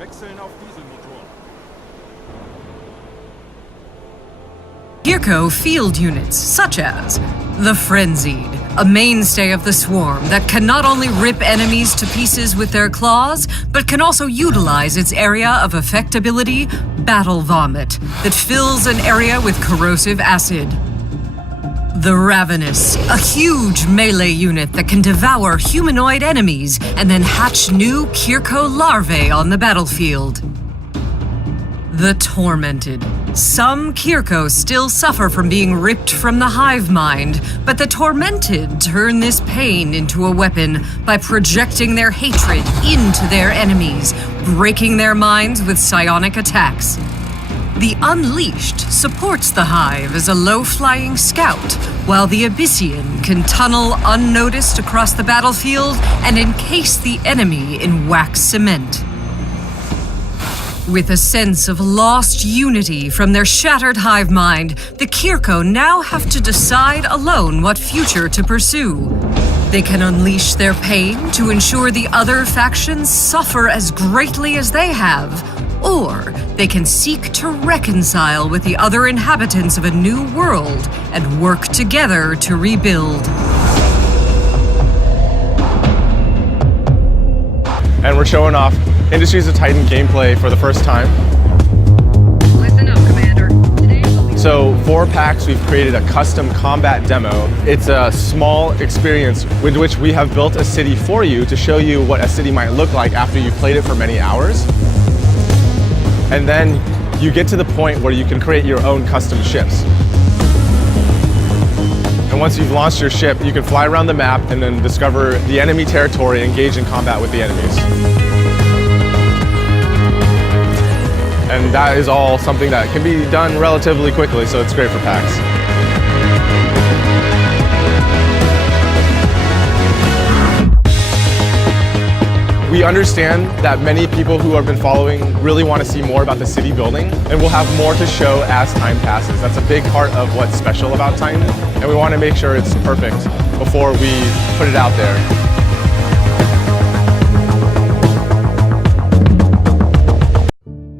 Wechseln auf Dieselmotor. Kirko field units, such as the Frenzied, a mainstay of the swarm that can not only rip enemies to pieces with their claws, but can also utilize its area of effectability, Battle Vomit, that fills an area with corrosive acid. The Ravenous, a huge melee unit that can devour humanoid enemies and then hatch new Kirko larvae on the battlefield. The Tormented. Some Kirko still suffer from being ripped from the hive mind, but the Tormented turn this pain into a weapon by projecting their hatred into their enemies, breaking their minds with psionic attacks. The Unleashed supports the Hive as a low-flying scout, while the Abyssian can tunnel unnoticed across the battlefield and encase the enemy in wax cement. With a sense of lost unity from their shattered hive mind, the Kirko now have to decide alone what future to pursue. They can unleash their pain to ensure the other factions suffer as greatly as they have, or they can seek to reconcile with the other inhabitants of a new world and work together to rebuild. And we're showing off Industries of Titan gameplay for the first time. Listen up, Commander. So for PAX, we've created a custom combat demo. It's a small experience with which we have built a city for you to show you what a city might look like after you've played it for many hours. And then you get to the point where you can create your own custom ships. And once you've launched your ship, you can fly around the map and then discover the enemy territory and engage in combat with the enemies. And that is all something that can be done relatively quickly, so it's great for PAX. We understand that many people who have been following really want to see more about the city building, and we'll have more to show as time passes. That's a big part of what's special about Titan, and we want to make sure it's perfect before we put it out there.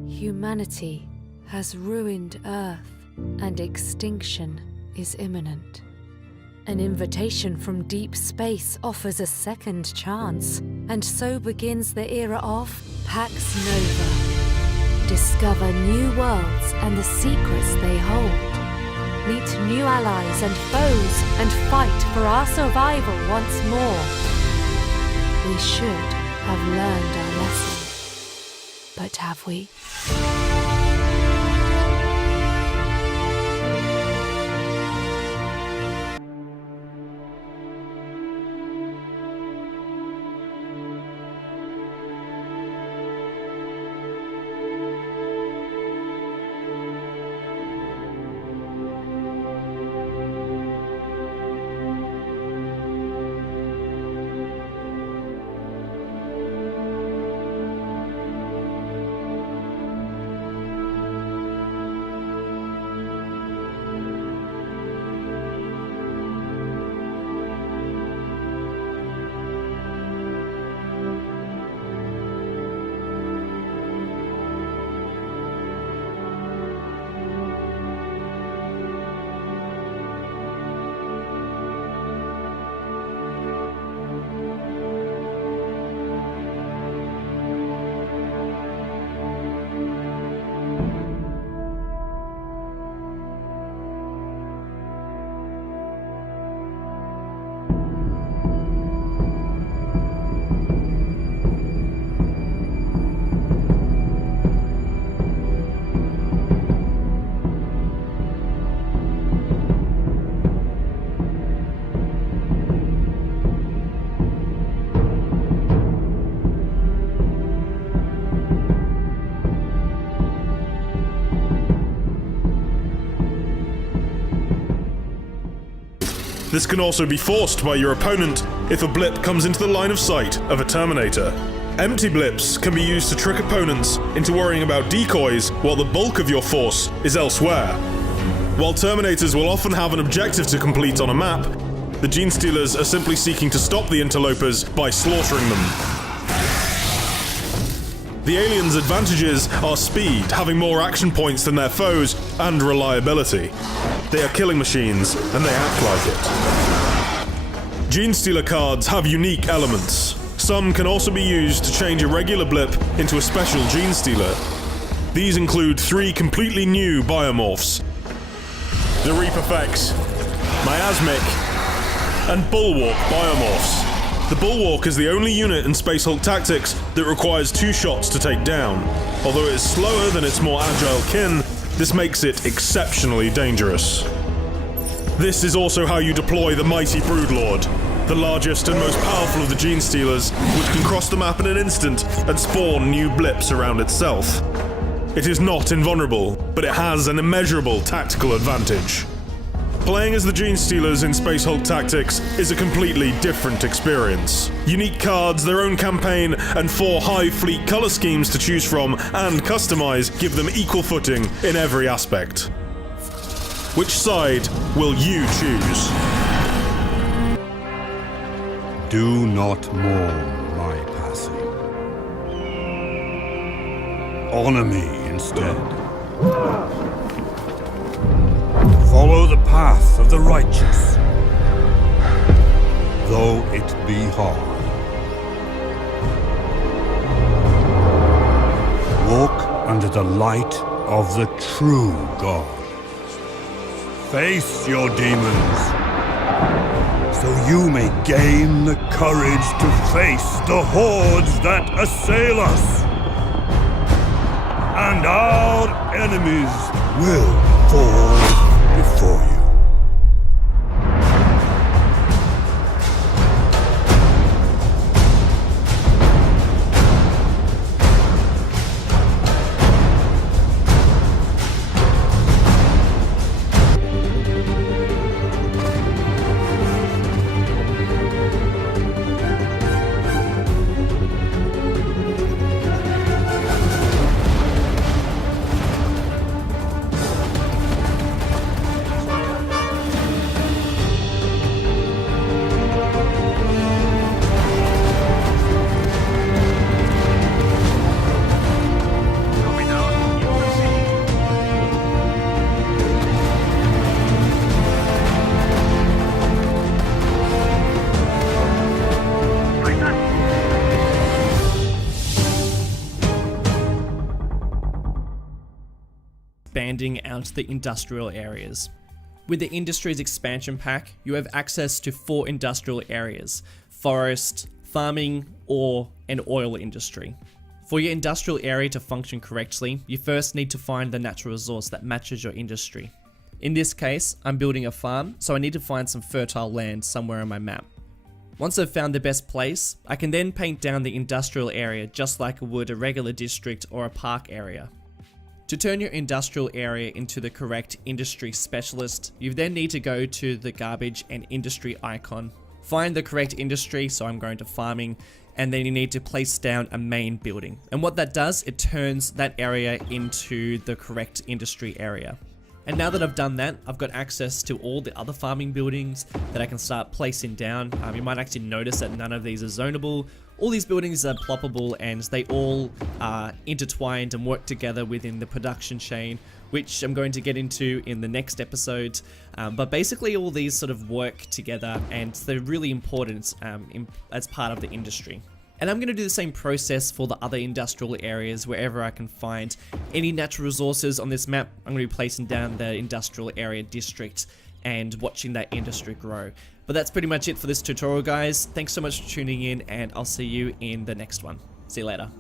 Humanity has ruined Earth, and extinction is imminent. An invitation from deep space offers a second chance, and so begins the era of Pax Nova. Discover new worlds and the secrets they hold. Meet new allies and foes, and fight for our survival once more. We should have learned our lesson, but have we? This can also be forced by your opponent if a blip comes into the line of sight of a Terminator. Empty blips can be used to trick opponents into worrying about decoys while the bulk of your force is elsewhere. While Terminators will often have an objective to complete on a map, the Genestealers are simply seeking to stop the interlopers by slaughtering them. The aliens' advantages are speed, having more action points than their foes, and reliability. They are killing machines, and they act like it. Genestealer cards have unique elements. Some can also be used to change a regular blip into a special Genestealer. These include 3 completely new biomorphs: the Reaperfex, Miasmic, and Bulwark biomorphs. The Bulwark is the only unit in Space Hulk Tactics that requires 2 shots to take down. Although it is slower than its more agile kin, this makes it exceptionally dangerous. This is also how you deploy the mighty Broodlord, the largest and most powerful of the Genestealers, which can cross the map in an instant and spawn new blips around itself. It is not invulnerable, but it has an immeasurable tactical advantage. Playing as the Genestealers in Space Hulk Tactics is a completely different experience. Unique cards, their own campaign, and 4 high fleet color schemes to choose from and customize give them equal footing in every aspect. Which side will you choose? Do not mourn my passing. Honor me instead. Follow the path of the righteous, though it be hard. Walk under the light of the true God. Face your demons, so you may gain the courage to face the hordes that assail us. And our enemies will fall before you. Expanding out the industrial areas. With the Industries expansion pack, you have access to 4 industrial areas: forest, farming, ore, and oil industry. For your industrial area to function correctly, you first need to find the natural resource that matches your industry. In this case, I'm building a farm, so I need to find some fertile land somewhere on my map. Once I've found the best place, I can then paint down the industrial area just like I would a regular district or a park area. To turn your industrial area into the correct industry specialist, you then need to go to the garbage and industry icon, find the correct industry, so I'm going to farming, and then you need to place down a main building. And what that does, it turns that area into the correct industry area. And now that I've done that, I've got access to all the other farming buildings that I can start placing down. You might actually notice that none of these are zonable. All these buildings are ploppable and they all are intertwined and work together within the production chain, which I'm going to get into in the next episode. But basically all these sort of work together and they're really important as part of the industry. And I'm going to do the same process for the other industrial areas wherever I can find any natural resources on this map. I'm going to be placing down the industrial area district and watching that industry grow. But that's pretty much it for this tutorial, guys. Thanks so much for tuning in, and I'll see you in the next one. See you later.